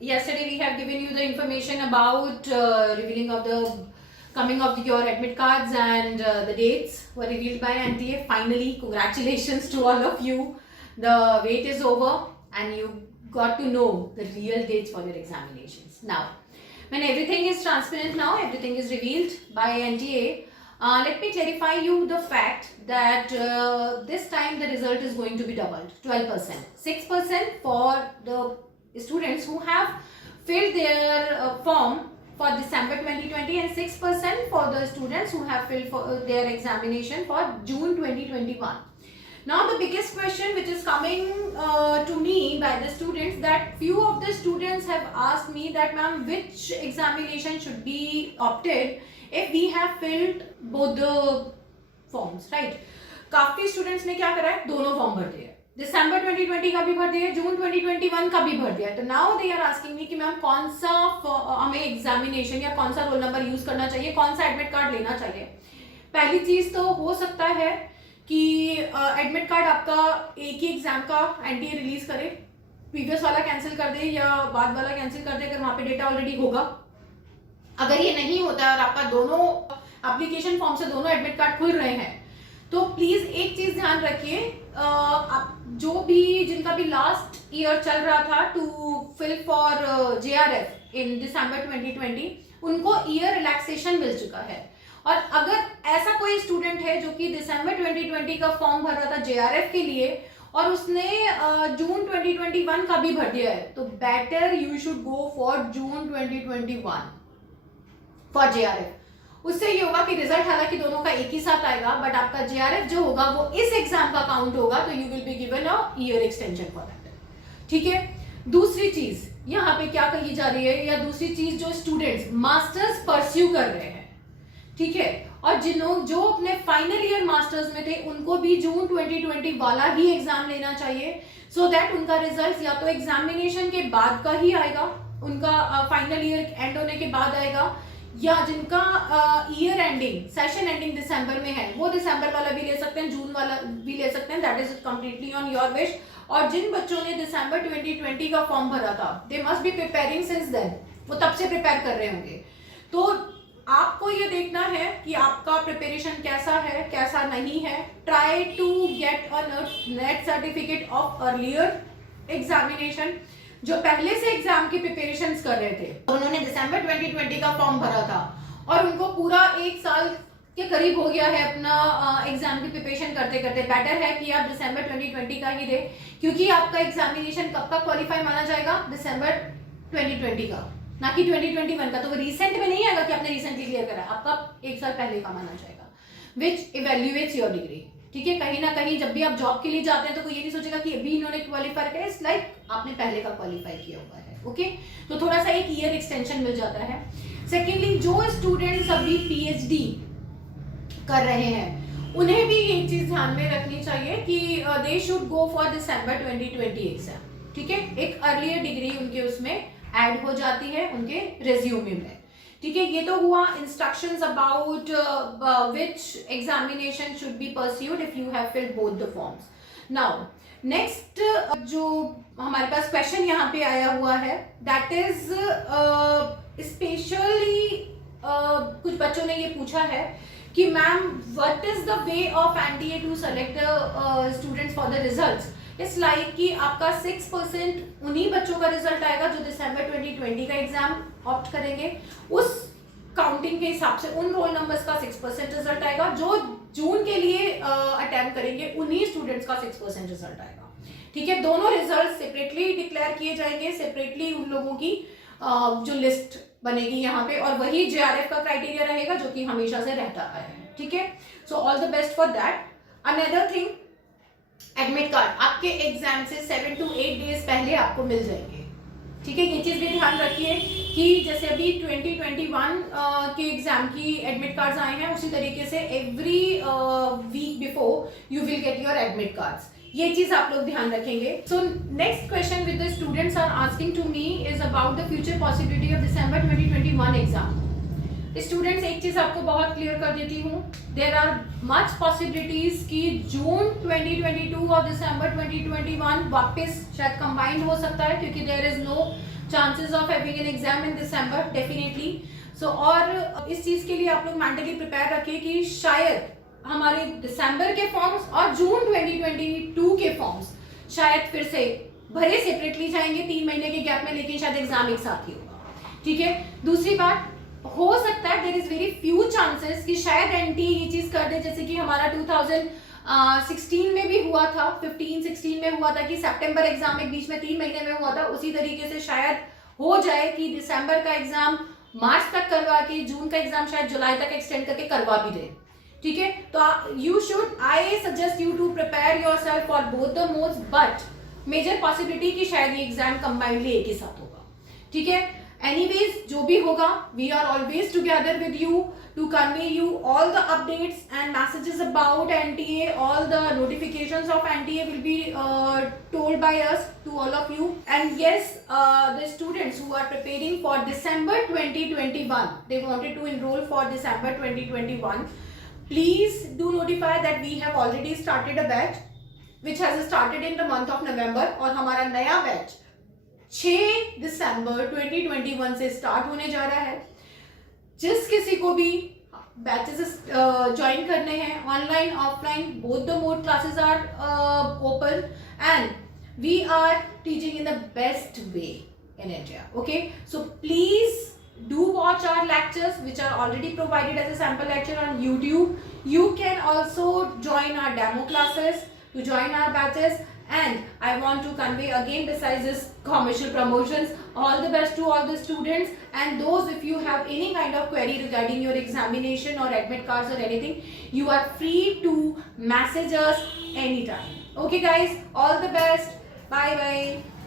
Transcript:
yesterday we have given you the information about revealing of the coming of your admit cards, and the dates were revealed by NTA. Finally, congratulations to all of you. The wait is over and you got to know the real dates for your examinations. Now, when everything is transparent now, everything is revealed by NTA, let me clarify you the fact that this time the result is going to be doubled, 12%. 6% for the students who have filled their form for December 2020 and 6% for the students who have filled for their examination for June 2021. Now the biggest question which is coming to me by the students, that few of the students have asked me that ma'am, which examination should be opted if we have filled both the forms, right? काफी students ने क्या करा है, दोनों form भर दिए, दिसंबर 2020 का भी भर दिया, जून 2021 का भी भर दिया. तो now they are asking me कि मैम कौन सा हमें एग्जामिनेशन या कौन सा रोल नंबर यूज करना चाहिए, कौन सा एडमिट कार्ड लेना चाहिए. पहली चीज तो हो सकता है कि एडमिट कार्ड आपका एक ही एग्जाम का एनटीए रिलीज करे, प्रीवियस वाला कैंसिल कर दे या बाद वाला कैंसिल कर दे अगर वहां पे डेटा ऑलरेडी होगा. अगर ये नहीं होता है और आपका दोनों एप्लीकेशन फॉर्म से दोनों एडमिट कार्ड खुल रहे हैं, तो प्लीज एक चीज ध्यान रखिए, जो भी जिनका भी लास्ट ईयर चल रहा था टू फिल फॉर जेआरएफ इन दिसंबर 2020, उनको ईयर रिलैक्सेशन मिल चुका है. और अगर ऐसा कोई स्टूडेंट है जो कि दिसंबर 2020 का फॉर्म भर रहा था जेआरएफ के लिए और उसने जून 2021 का भी भर दिया है, तो better you should go for June 2021 for JRF. उससे ये होगा कि रिजल्ट हालांकि दोनों का एक ही साथ आएगा, बट आपका जेआरएफ जो होगा वो इस एग्जाम का काउंट होगा, तो you will be given a year extension for that. ठीक है. दूसरी चीज यहाँ पे क्या कही जा रही है, या दूसरी चीज, जो स्टूडेंट्स मास्टर्स परस्यू कर रहे हैं, ठीक है, और जो अपने फाइनल ईयर मास्टर्स में थे, उनको भी जून 2020 वाला ही एग्जाम लेना चाहिए, सो दैट उनका रिजल्ट या तो एग्जामिनेशन के बाद का ही आएगा, उनका फाइनल ईयर एंड होने के बाद आएगा, या जिनका ईयर एंडिंग सेशन एंडिंग दिसंबर में है वो दिसंबर वाला भी ले सकते हैं, जून वाला भी ले सकते हैं, that is completely on your wish. और जिन बच्चों ने दिसंबर 2020 का फॉर्म भरा था, they must be preparing since then, वो तब से प्रिपेयर कर रहे होंगे. तो आपको ये देखना है कि आपका प्रिपरेशन कैसा है, कैसा नहीं है. Try to get a NET certificate of earlier examination. जो पहले से एग्जाम की प्रिपरेशंस कर रहे थे, उन्होंने दिसंबर 2020 का फॉर्म भरा था और उनको पूरा एक साल के करीब हो गया है अपना एग्जाम की प्रिपरेशन करते करते. बेटर है कि आप दिसंबर 2020 का ही दे, क्योंकि आपका एग्जामिनेशन कब का क्वालिफाई माना जाएगा, दिसंबर 2020 का, ना कि 2021 का. तो वो रिसेंट में नहीं आएगा कि आपने रिसेंटली क्लियर करा, आपका एक साल पहले का माना जाएगा, विच इवेल्युएट्स योर डिग्री. ठीक है. कहीं ना कहीं जब भी आप जॉब के लिए जाते हैं तो कोई ये नहीं सोचेगा कि अभी इन्होंने क्वालिफाई किया, इट्स लाइक आपने पहले का क्वालिफाई किया हुआ है. ओके. तो थोड़ा सा एक ईयर एक्सटेंशन मिल जाता है. सेकेंडली, जो स्टूडेंट्स अभी पीएचडी कर रहे हैं, उन्हें भी एक चीज ध्यान में रखनी चाहिए कि they should go for December 2020 exam. ठीक है. एक अर्लियर डिग्री उनके उसमें ऐड हो जाती है उनके रेज्यूमे में. ठीक है. ये तो हुआ instructions about which examination should be pursued if you have filled both the forms. Now next जो हमारे पास क्वेश्चन यहाँ पे आया हुआ है, दैट इज स्पेशली कुछ बच्चों ने ये पूछा है कि ma'am what is the way of NTA to select students for the results. It's like कि आपका 6% उन्हीं बच्चों का रिजल्ट आएगा जो दिसंबर 2020 का एग्जाम ऑप्ट करेंगे. उस काउंटिंग के हिसाब से उन रोल नंबर्स का 6% रिजल्ट आएगा. जो जून के लिए अटेम्प्ट करेंगे उन्हीं स्टूडेंट्स का 6% रिजल्ट आएगा. ठीक है. दोनों रिजल्ट सेपरेटली डिक्लेयर किए जाएंगे, सेपरेटली उन लोगों की जो लिस्ट बनेगी यहाँ पे, और वही जेआरएफ का क्राइटेरिया रहेगा जो कि हमेशा से रहता आया है. ठीक है. So all the best for that. Another thing, admit card आपके एग्जाम से 7 to 8 डेज पहले आपको मिल जाएंगे. ठीक है. ये चीज भी ध्यान रखिए कि जैसे अभी 2021 के एग्जाम की एडमिट कार्ड्स आए हैं, उसी तरीके से every week before you will get your admit cards. ये चीज आप लोग ध्यान रखेंगे. So next question with the students are asking to me is about the future possibility of December 2021 exam. Students, एक चीज आपको बहुत क्लियर कर देती हूँ, देर आर मच पॉसिबिलिटीज कि जून 2022 और दिसंबर 2021 वापस शायद कंबाइंड हो सकता है, क्योंकि there is no chances of having an exam in December definitely. So और इस चीज के लिए आप लोग मेंटली प्रिपेयर रखिए कि शायद हमारे दिसंबर के फॉर्म्स और जून 2022 के फॉर्म्स शायद फिर से भरे सेपरेटली जाएंगे 3 महीने के गैप में, लेकिन शायद एग्जाम एक साथ ही होगा. ठीक है. दूसरी बात, हो सकता है there is very few chances कि शायद एनटीए ये चीज कर दे जैसे कि हमारा 2016 में भी हुआ था, 15-16 में हुआ था कि सितंबर एग्जाम एक बीच में 3 महीने में हुआ था. उसी तरीके से शायद हो जाए कि दिसंबर का एग्जाम मार्च तक करवा के जून का एग्जाम शायद जुलाई तक एक्सटेंड करके करवा भी दे. ठीक है. तो you should, I suggest you to prepare yourself for both the modes, but major possibility कि शायद ये एग्जाम कंबाइनली एक ही साथ होगा. ठीक है. एनीवेज जो भी होगा, we are always together with you to convey you all the updates and messages about NTA. All the notifications of NTA will be told by us to all of you. And yes, the students who are preparing for December 2021, they wanted to enroll for December 2021, please do notify that we have already started a batch which has started in the month of November. और हमारा नया batch 6 दिसंबर 2021 से start होने जा रहा है. जिस किसी को भी बैचेस ज्वाइन करने हैं, online offline both the mode classes are open and we are teaching in the best way in India. Okay, so please do watch our lectures which are already provided as a sample lecture on YouTube. You can also join our demo classes to join our batches. And I want to convey again, besides this commercial promotions, all the best to all the students. And those, if you have any kind of query regarding your examination or admit cards or anything, you are free to message us anytime. Okay guys, all the best. Bye bye.